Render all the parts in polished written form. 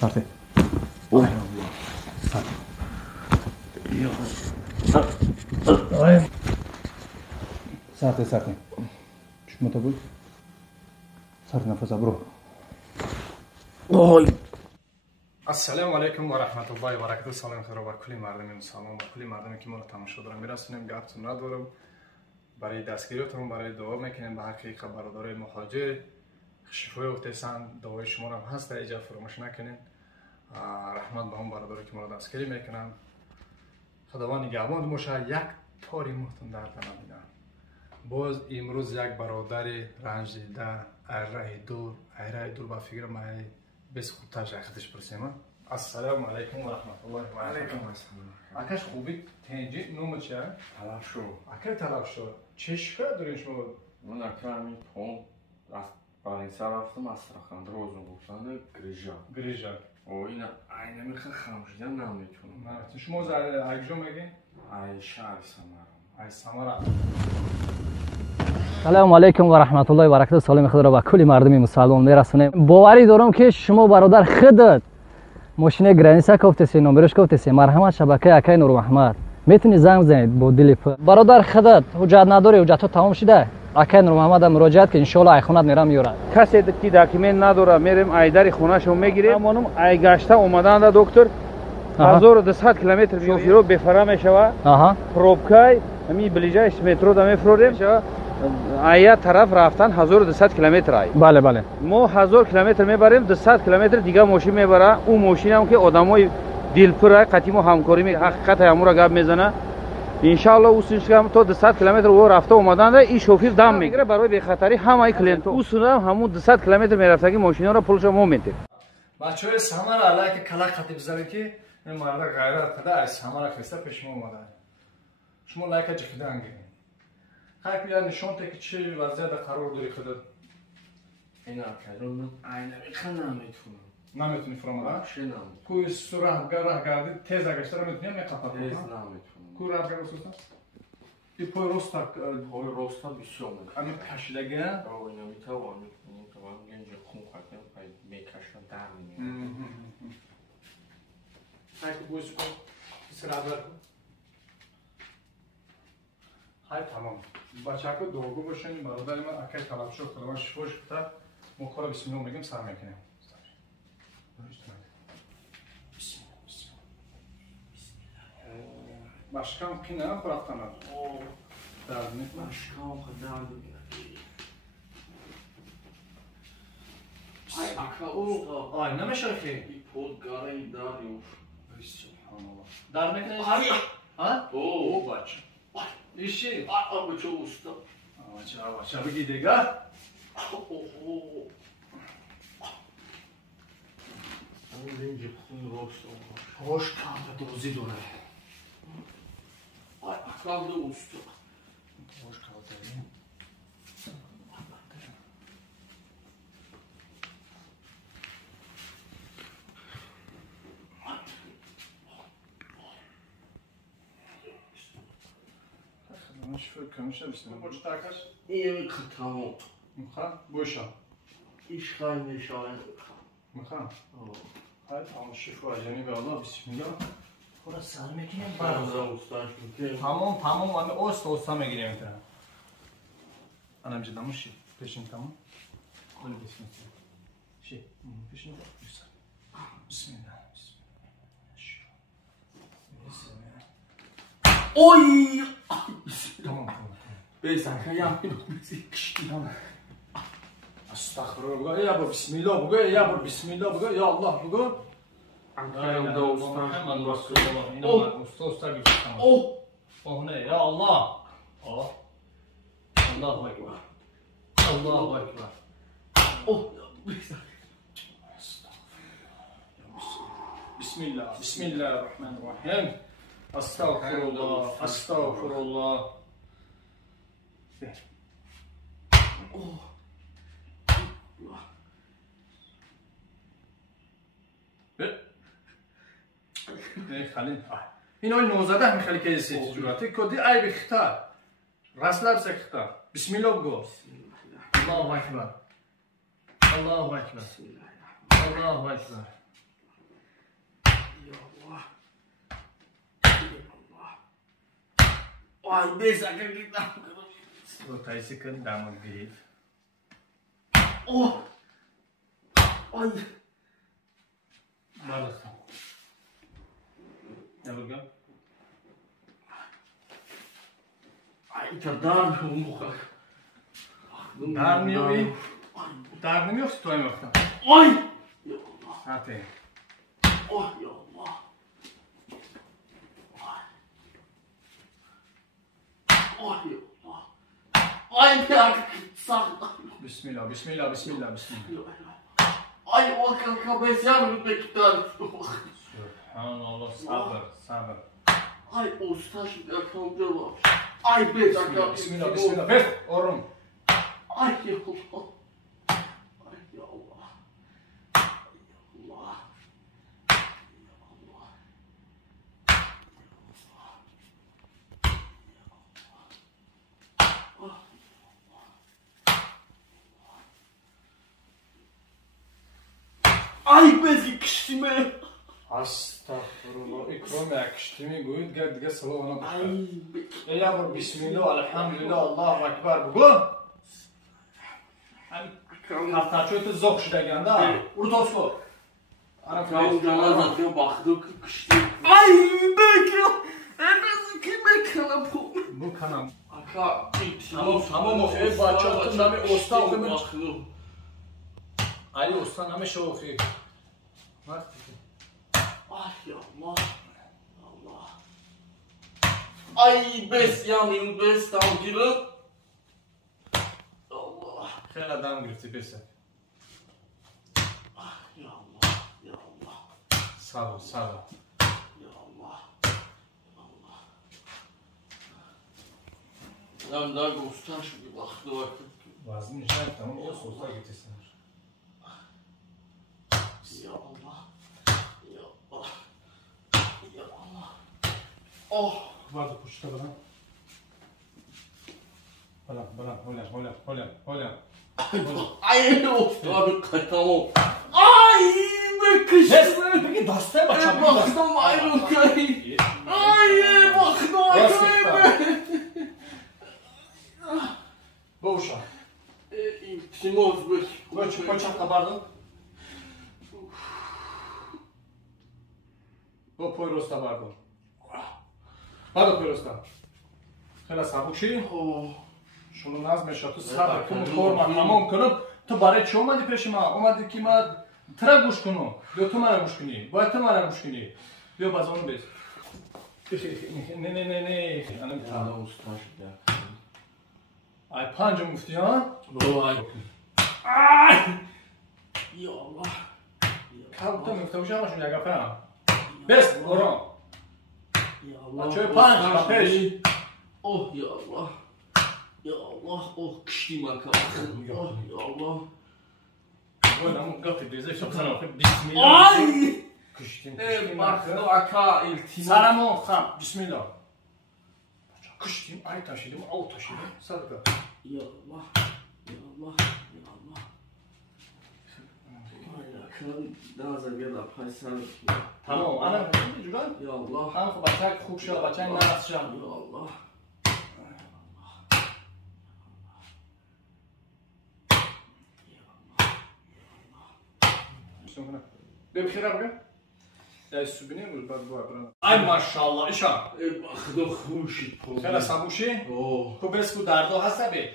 Sartı. Sartı. Sartı, sartı. Şu motobu. Sartı nefes al bro. Assalamu alaikum wa rahmatullahi wa barakatuh. Salam khairu wa kulli mardami salom wa kulli mardami ki mora tamasho daram merasunam gaptun nadoram baraye dastgirotun baraye duo mekinam ba haqiqa barodore muhojir shifoy uhtesan duoy shoma ram hasta ija faramosh nakenin rahmat ba hum barodore ki mora dastgiri mekinam خداوند نگهبان موشه یک تاری محتون درد نمیدن باز امروز یک برادر رنج دیده ایره دور با فکر مای بس خودتر خودش پرسیم السلام علیکم و رحمت الله و برکاته اکش خوبی تنجی نوم چیه؟ طلب شو اکر طلب شو چه شکر دارین شما؟ من اکر همین پون بالینسا رفتم استراخان روزون گفتنده گریژا او این اینه میخواه خمشیدن نمیتونم شما از کجا میگین؟ ای شهر سمرم از سمره سلام علیکم و رحمت الله و برکاته. سلام خدا را به کل مردم مسلمان میرسونم. باوری دارم که شما برادر خودت ماشین گرانیسا گفتسی نمبرش گفتسی مرحمت شبکه اکای نور محمد میتونی زنگ بزنید با دل برادر خودت حجت نداری حجت تمام شده اکای نور محمد مراجعت که ان شاء الله ای خونت میرم میاره کسی که داکیومنت نداره میریم ایداری خونه شو میگیریم همونم ای گشته اومدن دکتر 1200 کیلومتر میوفیرو بفرا میشوه پروبکای همین بلیجای مترو دا میفروریم آیا طرف رفتن 1200 کیلومتر ای بله بله ما 1000 کیلومتر میبریم 200 کیلومتر دیگه ماشین میبره اون ماشین هم که آدمای دلپر قدیم و همکاری می حقیقت همون را گپ میزنه ان شاء الله اوسش هم تو 200 کیلومتر و رفته اومدن این شوفیر دم میگیره برای بی خطری همه کلینت اوسون همون 200 کیلومتر میرفتگی ماشینا را پولش مو میده بچه‌های سمر علیه که کلا خطیب بزنه که این مرد غیرت کده از سمر خسته پیش ما اومده شما لایک جکده انگیرین خیلی بیان نشون ته که چه وضعیت قرار داری خودت این اکرم من اینه میخواه نمیتونم نمیتونی فرامده؟ چه نمیتونم کوی راه گردی تیز اگشتر میتونی میخواه تیز نمیتونم کوی راه گردی سوستا؟ ای پای روستا پای روستا بسیار میکنم امی کشیدگه؟ آوی نمیتوان گنج خون خواهدم پای میکشم در نمیاد خیلی بویش کن سرعت کن های تمام بچه که دوگو باشین برادر من اکای طلب شد خدا من شفاش بده ما کار بسم الله میگیم سر میکنیم مشکم کی نه خورفتن درد میکنه مشکم خود درد میکنه ای اکا اوستا آی نمیشه که ای پودگاره ای داریوش سبحان الله درد میکنه ها؟ او بچه ایشی بچه اوستا بچه بگی دیگه همین گنج خون روستا خوش کامل دوزی داره ای اکا اوستا خوش کامل شوفر کمیشه بسیم بچه تاکش این میخواه تمام میخواه بوشا ایش خواهی میشاید میخواه های تمام شفا عجمی به الله بسم الله خورا سر میکنیم برازه اوستاش میکنیم تمام همه اوستا میگیریم اینطور انا جدا مشی پیشین تمام خیلی بسم الله شی پیشین بسم الله اوی تمام بیسن که یمین بیسی کشیدم استغفر الله یا بسم الله بگو یا بسم الله بگو یا الله بگو انکایم دا اوستاش محمد رسول الله اینا اوستا بیشتر اوه یا الله الله اکبر الله اکبر اوه بیسن بسم الله الرحمن الرحیم استغفر الله استغفر الله خلين هنا النوزده من خلي كيسيت جوراتي كودي اي بختار راسلار سختار بسم الله بقول الله اكبر الله اكبر الله اكبر Ay bez اگر گیرم رو تایسی کن دامو گریف اوه ay balık ne burger ay tadar mı darnım yok stoyum yok ay hadi oh ya Allah oh ya Allah ay bir sağ bismillah bismillah bismillah bismillah ay o kanka bezem bekler subhanallah sabır sabır ay usta şimdi aklımda var ay bez bismillah bismillah bismillah ver orum ay ya Allah ay ya Allah Allah ay bez kişime Estağfurullah. İkram yakıştığımı koyun gel diye sıvı ona ay başla. Ya bu bismillah, elhamdülillah, Allahu Ekber bu. Hafta çoğu zor şurada geldi. Urtosko. Kavga zaten baktık kıştı. Ay bekle. Nasıl ki bekle bu? Bu kanam. Aka Tamam o bahçenin namı usta okumak. Ali usta namı şu okuyor. Bak. Ay ya Allah. Allah. Ay bes yanayım bes tavcılı. Allah. Her adam girdi bese. Ah ya Allah. Ya Allah. Sağ ol, sağ ol. Ya Allah. Allah. Ben daha göster şu bir baktı vakit. Vazın işaret tamam o sosa getirsin. Ya Allah. Ya Allah. Ya Allah. Oh. Vardı kuşta bana. Hola. Ay of abi katamam. Ay be kıştı. Peki dastaya bakacağım. Baktım ayrılkayı. Ay baktım ayrılkayı. Bu uşaq. Timoz bir. Koçak kabardın. Bu poyroz kabardın. Hadi poyrozda. Xela sabukshi. Шуно назмеша ту сабр кун форма тамом кунам ту барои чӣ омадӣ пеши ман омадӣ ки ман тра гӯш кунам ё ту мара гӯш кунӣ бояд ту мара гӯш кунӣ биё ба зон без не ай панҷум гуфтӣ ҳа Ya Allah. кабута мефта бошамашун як гафа бес ором Ya Allah. бачаҳои панҷ ба пеш Oh ya Allah. Ya Allah. Oh kıştım aka. Oh ya Allah. Oynamı qatı bezə şapsana bismillah Ay. kışdım Baktım aka iltimos. Salamon xam bismillah kışdım ay taşıdım av taşıdım sadaka Ya Allah. Ya Allah. Ya Allah. Ay akan daha zengin de paysan. Tamam ana juran Ya Allah. ham bachak خوب شو bachak naras sham Ya Allah. بخیر بگم یا سوبینی رو بعد برام ای ماشاءالله ایشان Baktım خوشی. خیلی سبوشی Oh. تو بس کو دردو حسابی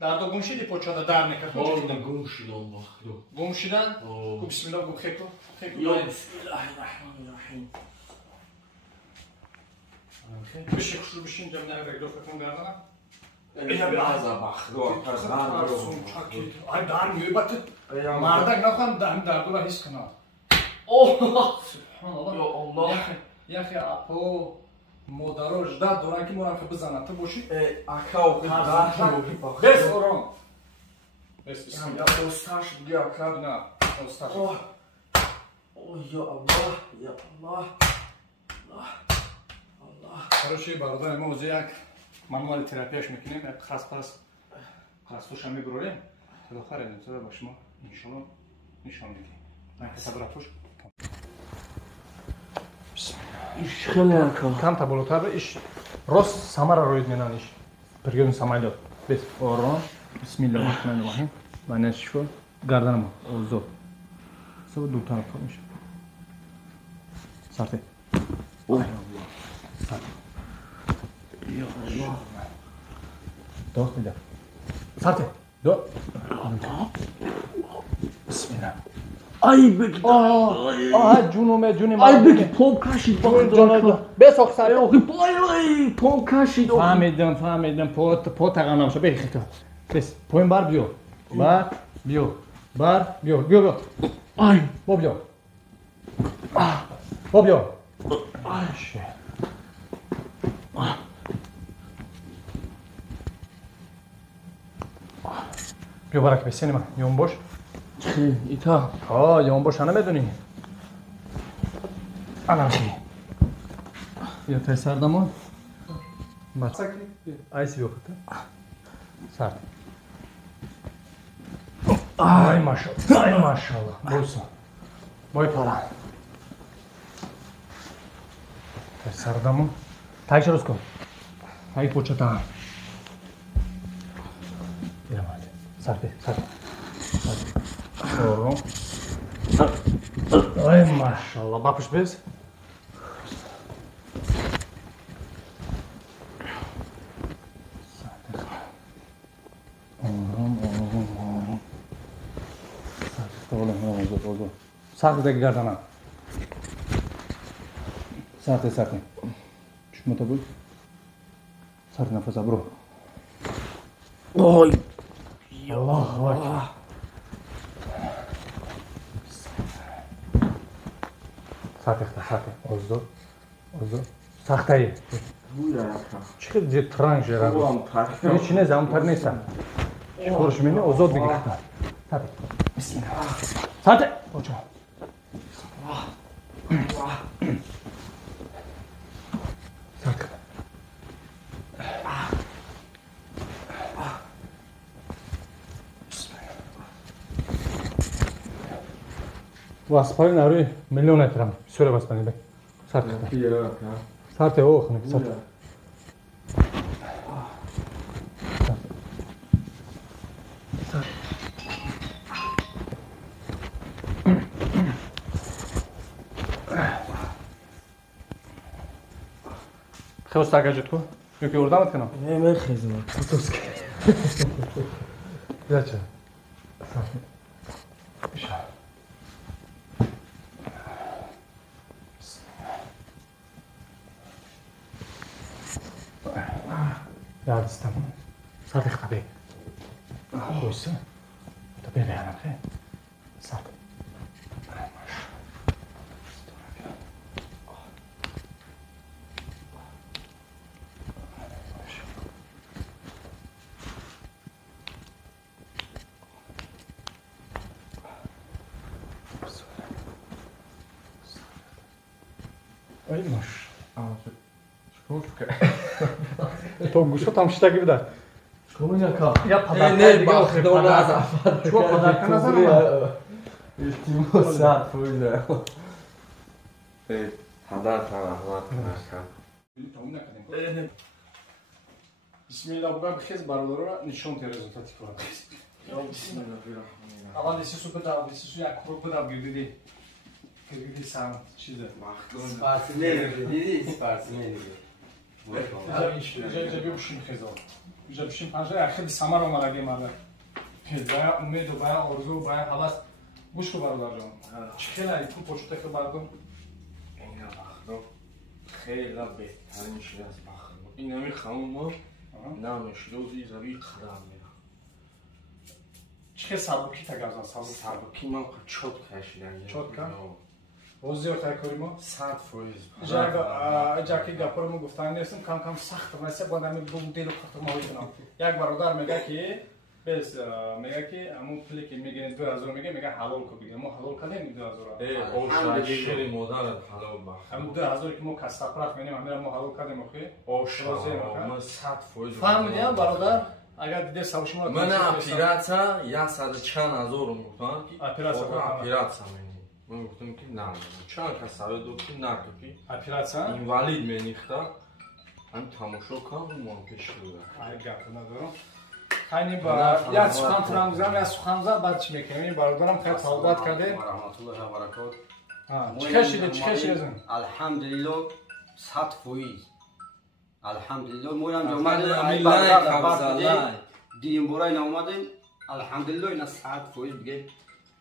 دردو گمشیدی پوچادا در نکرد Orada gümüşüden baktım. گمشیدن Oh. کو بسم الله گو خیکو Ya Bismillahirrahmanirrahim. بشی خوش بشین جمع نه رگدو فکرم گردن Ya biraz da baktım. ay dar mı bat mardak nafam dardo va his kana Oh. subhanallah Ya Allah. ya xi apo modaro jda doran ki moram ki bizanat boshi Aka o kadar. bes orom bes Ya bismillah dostlar bir aka. na ostar Oh. Oh ya Allah. Ya Allah. Allah. Allah. короче бародар мо озе як мануали терапияш мекунем як хастпас хастуша мебурорем то охарем то ба шумо иншалло нишон медиҳем ман касабрафуш İş xele aka. камта болотар иш рост самара роид менаниш пригён самолёт бес ором бисмиллаҳир-роҳманир-роҳим ва шифо гарданам озод саб ду тараф меша сарте я аллоҳ до ида сарте до бисмилла ай бек ҷунум ай бек пом кашид бесох сарте ай пом кашид фаҳмидам по тағам намша бехита бес поин бар биё бар биё бар биё биё ай бо биё бо биё биё барак бесенима ёнбош ита ёнбош ана медунӣ анаши я тай сардамон айси биёхата сард ай машаллоҳ бойсо бой пара тай сардамон тайша рӯз кун тай початаа сарде ором ай машаллоҳ бапуш без сарде гардана сарде чушмота буд сарде нафас абро ой аллоҳу акбар сарте оздо сахтаи чӣ хел транш ҳеч не замтар нестам чикорш мени озод бигирифтам сарте бисмилла сарте очо сарте васпарин аруи миллион айтирам бисёре васпарин бе сарте охне сарте хелос тагажет ку ёки урдамат канам мехезма тутуски зача яадистам сардехта бе хойса та береянам хе сард ай маш то гушо там штаги буда я подарка чё подарка назарам илтимосат фойда подарка раҳмат кунашам бисмилла буга бихез бародаро нишон те результати кора аввал дисису буда дисису як круг буда гирди сам чиза спортсмен Ҷа биёбушим хезо. Ҷа бишим панҷаи ахири самар омадаги мада. Бая умеду, бая орзу, бая ҳавас. Гӯш ку бародарҷон. Чӣ хелаи ку почута ки бардум? ина бахро хела беҳтарин шуда аст бахро. Инами хамумо намешдози заби қадам мера. Чӣ хел сабуки тагазан сабуки ман чот кашидан. Чотка? боз зиёд тайкори мо 100%. ҷаки гапаро мо гуфтан нестем кам сахт насе бонами делу хатурмавӣ кунам. Як бародар мега ки аму пуле ки мегирем 2000 мега ҳалол ку бигирем. Мо ҳалол кардем 2000. Ошаи шери модарат ҳалол бахш. Аму 2000 ки мо кастапрат менем амира мо ҳалол кардем охи. Ошаи мо 100%. Фаҳмидем бародар агар диде савшумо мана операция 100 чанд ҳазор гуфтан ки операция менем. Ман гуфтам ки на чанд касаве дод ки на ки операция инвалид менихта هم تماشا کنم ما پیش رو ای گپ ندارم خیلی با یا سخن ترام میذارم یا سخن زد بعد چی میکنیم برادرم خیلی صحبت کرده رحمت الله و برکات چیکار شدن الحمدلله 100% الحمدلله مویم من اومدیم ای برادر دیم برای اومدیم الحمدلله اینا 100% دیگه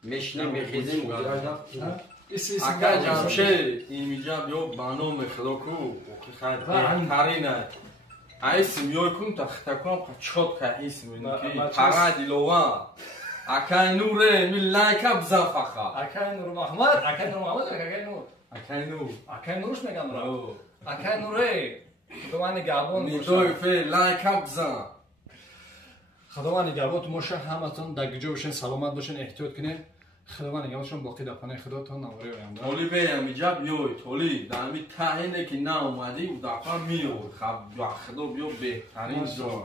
میشنیم میخیزیم اکا جمشید اینجا بیو بانو میخلوکو خیلی بهترینه اسم یو کن تا کنم چوت که اسم اینکه پرا دیلوان اکا نوره می لایک ابزا فخا اکا نور محمد اکا نور محمد اکا نور اکا نورش میگم را اکا نوره خداوند گابون نیتوی فی لایک ابزا خداوند گابون تو مشه همتون دگجو بشین سلامت باشین احتیاط کنین خداوند گابونشون باقی در خانه خداتون نوری بیام تولی بیام اینجا بیوی تولی دامی تاینه که نه اومدی و دفعه میو خب خدا بیو بهترین زور